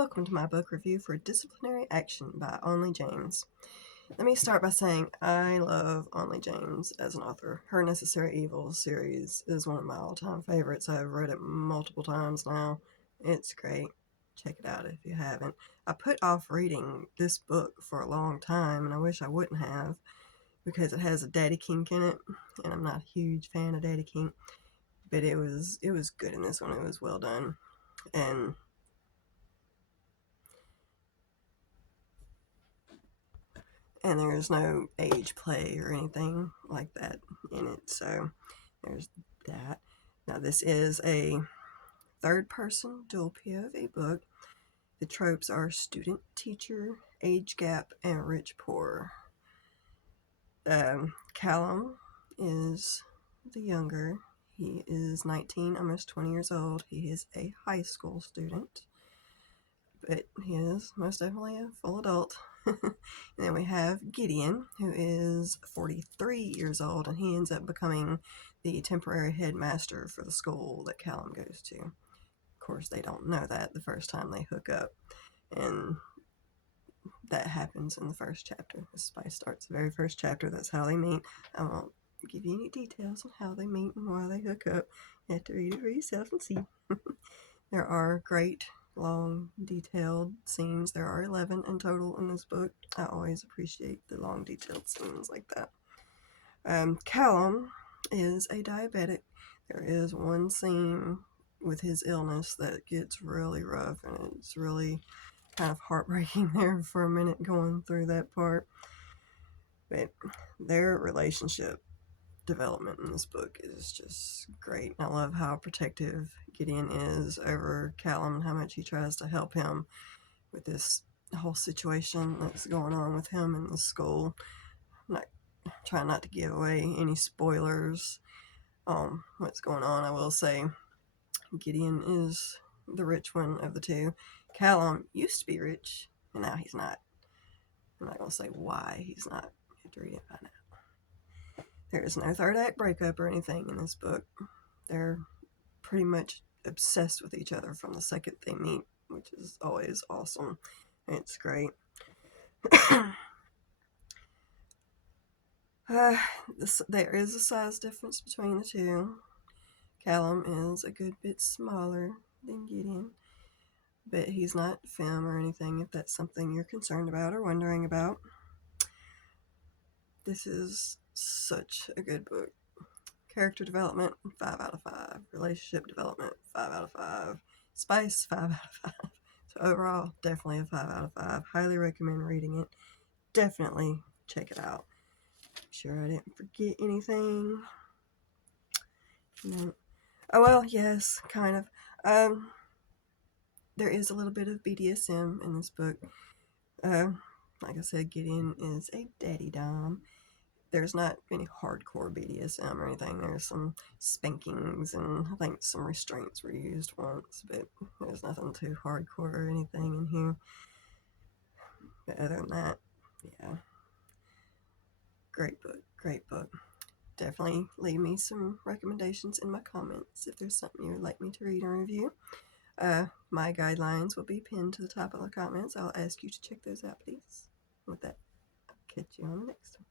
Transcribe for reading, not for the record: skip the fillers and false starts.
Welcome to my book review for Disciplinary Action by Onley James. Let me start by saying I love Onley James as an author. Her Necessary Evil series is one of my all-time favorites. I've read it multiple times now. It's great. Check it out if you haven't. I put off reading this book for a long time, and I wish I wouldn't have, because it has a daddy kink in it, and I'm not a huge fan of daddy kink. But it was good in this one. It was well done. And there's no age play or anything like that in it, so there's that. Now, this is a third-person dual POV book. The tropes are student, teacher, age gap, and rich-poor. Callum is the younger. He is 19, almost 20 years old. He is a high school student, but he is most definitely a full adult. And then we have Gideon, who is 43 years old, and he ends up becoming the temporary headmaster for the school that Callum goes to. Of course, they don't know that the first time they hook up, and that happens in the first chapter. The spice starts the very first chapter. That's how they meet. I won't give you any details on how they meet and why they hook up. You have to read it for yourself and see. There are great long detailed scenes. There are 11 in total in this book. I always appreciate the long detailed scenes like that. Callum is a diabetic. There is one scene with his illness that gets really rough, and it's really kind of heartbreaking there for a minute going through that part. But their relationship development in this book is just great. I love how protective Gideon is over Callum and how much he tries to help him with this whole situation that's going on with him in the school. I'm not trying not to give away any spoilers on what's going on. I will say Gideon is the rich one of the two. Callum used to be rich, and now he's not. I'm not going to say why he's not. You have to read it by now. There is no third act breakup or anything in this book. They're pretty much obsessed with each other from the second they meet, which is always awesome. It's great. There is a size difference between the two. Callum is a good bit smaller than Gideon, but he's not femme or anything if that's something you're concerned about or wondering about. This is such a good book. Character development, 5 out of 5. Relationship development, 5 out of 5. Spice, 5 out of 5. So overall, definitely a 5 out of 5. Highly recommend reading it. Definitely check it out. I'm sure I didn't forget anything. No. Oh, well, yes, kind of. There is a little bit of BDSM in this book. Like I said, Gideon is a daddy dom. There's not any hardcore BDSM or anything. There's some spankings and I think some restraints were used once, but there's nothing too hardcore or anything in here. But other than that, yeah. Great book, great book. Definitely leave me some recommendations in my comments if there's something you would like me to read or review. My guidelines will be pinned to the top of the comments. I'll ask you to check those out, please. With that, I'll catch you on the next one.